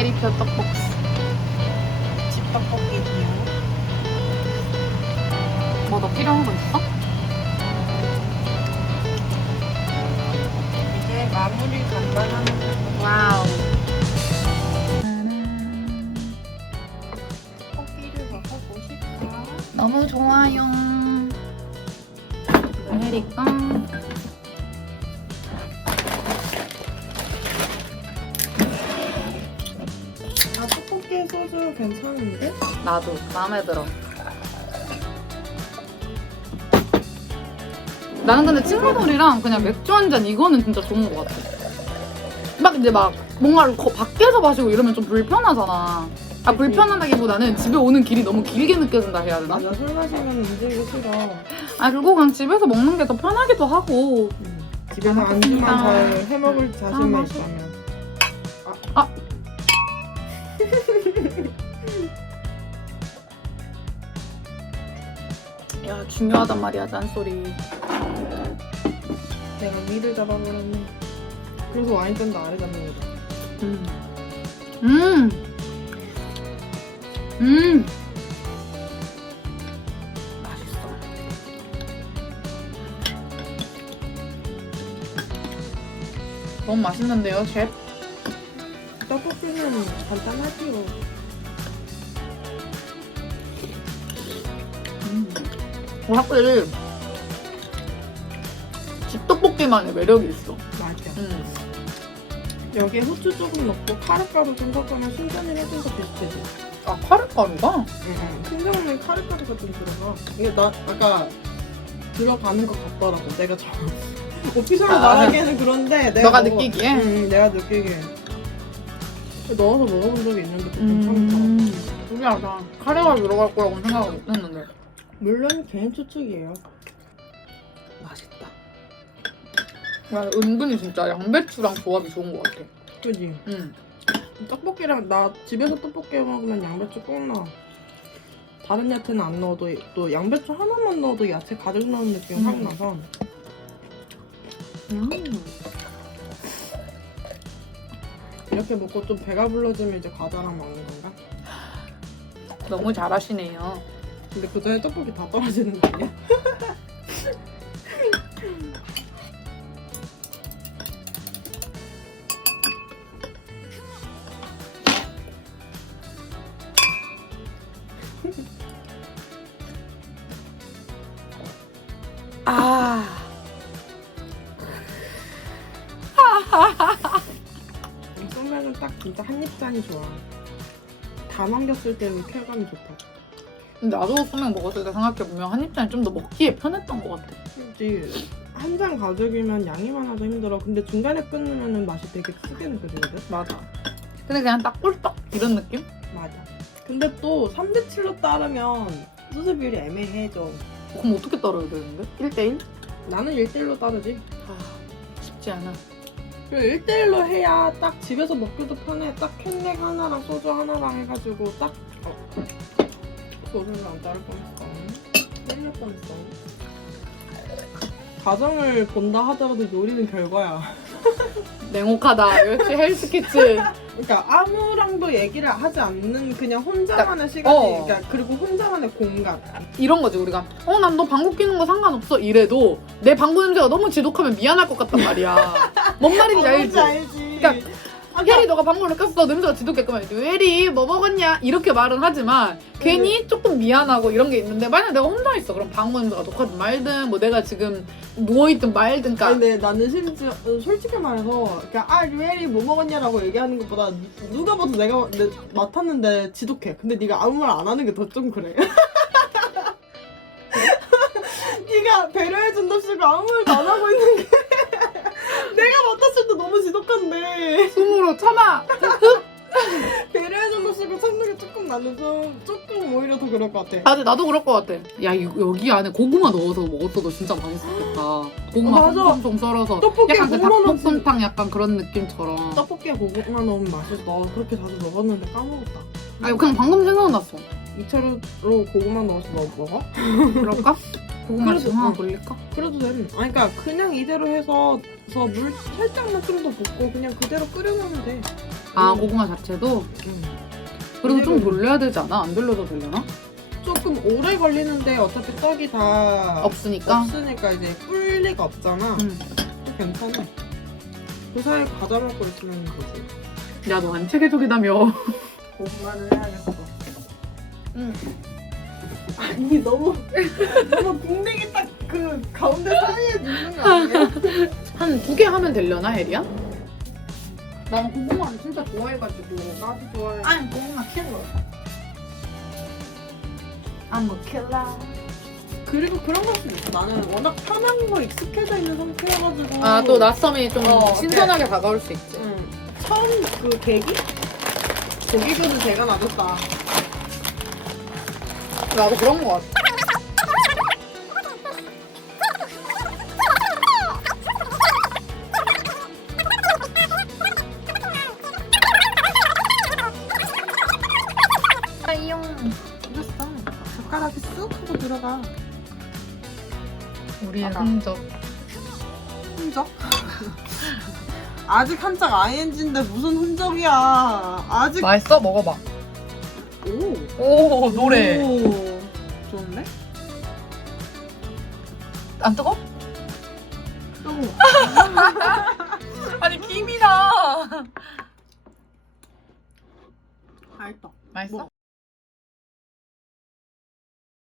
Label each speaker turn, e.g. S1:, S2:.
S1: 메리표 떡볶이.
S2: 집 떡볶이요.
S1: 뭐 더 필요한 거 있어?
S2: 이제 마무리 간단한
S1: 와우.
S2: 떡볶이를 먹어보실까?
S1: 너무 좋아요. 아메리칸.
S2: 괜찮은데?
S1: 나도 마음에 들어. 나는 근데 친구들이랑 그냥 맥주 한 잔 이거는 진짜 좋은 것 같아. 막 이제 막 뭔가를 거- 밖에서 마시고 이러면 좀 불편하잖아. 아 불편하다기보다는 집에 오는 길이 너무 길게 느껴진다 해야 되나?
S2: 맞아 술 마시면 움직이기 싫어.
S1: 아 그리고 그냥 집에서 먹는 게 더 편하기도 하고.
S2: 집에서
S1: 아,
S2: 안주만
S1: 맞습니다.
S2: 잘 해먹을 자신만
S1: 맛있-
S2: 있다면.
S1: 중요하단 말이야 짠소리.
S2: 내가 위를 잡아버렸네. 그래서 와인잔도 아래 잡는 거다.
S1: 음. 음. 음. 맛있어. 너무 맛있는데요, 셰프?
S2: 떡볶이는 간단하지요.
S1: 확실히 집떡볶이만의 매력이 있어.
S2: 맞아.
S1: 음.
S2: 여기에 후추 조금 넣고 카레가루 좀 섞으면 신전을 해준 거 비슷해지.
S1: 아, 카레가루가?
S2: 응. 신전은 카레가루가 좀 들어가. 이게 나 아까 들어가는 것 같더라고. 내가 저 오피셜로
S1: 아.
S2: 말하기에는 그런데 내가
S1: 너가
S2: 먹어-
S1: 느끼기에?
S2: 응, 내가 느끼기에. 넣어서 먹어본 적이 있는데 좀 괜찮더라.
S1: 음. 신기하다. 카레가루 들어갈 거라고는 생각을 못 했는데.
S2: 물론 개인 추측이에요.
S1: 맛있다. 야, 은근히 진짜 양배추랑 조합이 좋은 것 같아.
S2: 그지?
S1: 응.
S2: 떡볶이랑 나 집에서 떡볶이 먹으면 양배추 꼭 넣어. 다른 야채는 안 넣어도 또 양배추 하나만 넣어도 야채 가득 넣은 느낌 확
S1: 음.
S2: 나서
S1: 음.
S2: 이렇게 먹고 좀 배가 불러지면 이제 과자랑 먹는 건가?
S1: 너무 잘하시네요.
S2: 근데 그 전에 떡볶이 다 떨어지는 거 아니야?
S1: 아.
S2: 소면은 딱 진짜 한 입잔이 좋아. 다 남겼을 때는 쾌감이 좋다.
S1: 근데 나도 소맥 먹었을 때 생각해보면 한 입장이 좀 더 먹기에 편했던 것 같아.
S2: 그치. 한 잔 가득이면 양이 많아도 힘들어. 근데 중간에 끊으면 맛이 되게 크게 느껴지거든?
S1: 맞아. 근데 그냥 딱 꿀떡 이런 느낌?
S2: 맞아. 근데 또 3대7로 따르면 수습 비율이 애매해져.
S1: 그럼 어떻게 따라야 되는데? 1대1?
S2: 나는 1대1로 따르지.
S1: 아, 쉽지 않아.
S2: 그리고 1대1로 해야 딱 집에서 먹기도 편해. 딱 캔넥 하나랑 소주 하나랑 해가지고 딱. 어. 소주를 안 따를 뻔했어. 땡길 뻔했어. 가정을 본다 하더라도 요리는 결과야.
S1: 냉혹하다. 역시 헬스키츠.
S2: 그러니까 아무랑도 얘기를 하지 않는 그냥 혼자만의 시간이
S1: 어.
S2: 그러니까 그리고 혼자만의 공간.
S1: 이런 거지, 우리가. 어, 난 너 방구 끼는 거 상관없어. 이래도 내 방구 냄새가 너무 지독하면 미안할 것 같단 말이야. 뭔 말인지 알지?
S2: 어, 알지.
S1: 그러니까
S2: 아,
S1: 혜리 너가 방구를 꼈어 냄새가 그러면 혜리 뭐 먹었냐? 이렇게 말은 하지만 괜히 조금 미안하고 이런 게 있는데 만약 내가 혼자 있어. 그럼 방구 냄새가 독하든. 말든 뭐 내가 지금 누워있든 말든. 그러니까
S2: 근데 나는 심지어 어, 솔직히 말해서 그냥 아 류엘이 뭐 먹었냐라고 얘기하는 것보다 누- 누가 봐도 내가 내, 맡았는데 지독해. 근데 네가 아무 말 안 하는 게 더 좀 그래. 네가 배려해 준답시고 아무 말도 안 하고 있는 게 내가 맡았을 때 너무 지독한데
S1: 숨으로 참아
S2: 배려해준답시고 참는 게 조금 나는 좀 조금 오히려 더 그럴 것 같아.
S1: 아 근데 나도 그럴 것 같아 야 이- 여기 안에 고구마 넣어서 먹었어도 진짜 맛있었겠다 고구마
S2: 어, 맞아.
S1: 엄청 썰어서
S2: 떡볶이에
S1: 약간 그
S2: 고구마 넣지.
S1: 닭볶음탕 약간 그런 느낌처럼
S2: 떡볶이에 고구마 넣으면 맛있어. 그렇게 자주 먹었는데 까먹었다.
S1: 아니 그냥 방금 생각났어
S2: 2차로로 고구마 넣어서 넣어 먹어?
S1: 그럴까? 고구마
S2: 그래도-
S1: 하나
S2: 어.
S1: 돌릴까?
S2: 그래도 돼. 아니 그러니까 그냥 이대로 해서 서물 살짝만 좀 더 붓고 그냥 그대로 끓여놓으면 돼.
S1: 아
S2: 음.
S1: 고구마 자체도?
S2: 응.
S1: 그래도 좀
S2: 그대로-
S1: 돌려야 되지 않아? 안 돌려도 되려나?
S2: 조금 오래 걸리는데 어차피 떡이 다
S1: 없으니까?
S2: 없으니까 이제 뿔 리가 없잖아.
S1: 응.
S2: 또 괜찮아. 그 사이에 과자 먹고 있으면 되지.
S1: 야너 안 체계적이다며
S2: 고구마를 해야겠어.
S1: 응.
S2: 아니 너무 너무 궁뎅이 딱 그 가운데 사이에 넣는 거 아니야?
S1: 한 두 개 하면 되려나 혜리야? 나는 고구마를 진짜 좋아해가지고
S2: 나도 좋아해.
S1: I'm 고구마 킬러 I'm a killer
S2: 그리고 그런 것도 있어. 나는 워낙 편한 거 익숙해져 있는 상태여가지고.
S1: 아 또 낯섦이 좀
S2: 어,
S1: 신선하게 다가올 수 있지
S2: 응. 처음 그 계기? 고기교는 제가 놔줬다.
S1: 나도 그런 거 같아 아 이용
S2: 이겼어. 젓가락이 쑥 하고 들어가.
S1: 우리의
S2: 봐봐.
S1: 흔적
S2: 흔적? 아직 한짝 ING인데 무슨 흔적이야. 아직.
S1: 맛있어? 먹어봐
S2: 오.
S1: 오
S2: 오. 좋은데?
S1: 안 뜨거?
S2: 뜨거워.
S1: 아니 김이다
S2: 맛있다.
S1: 맛있어?
S2: 뭐.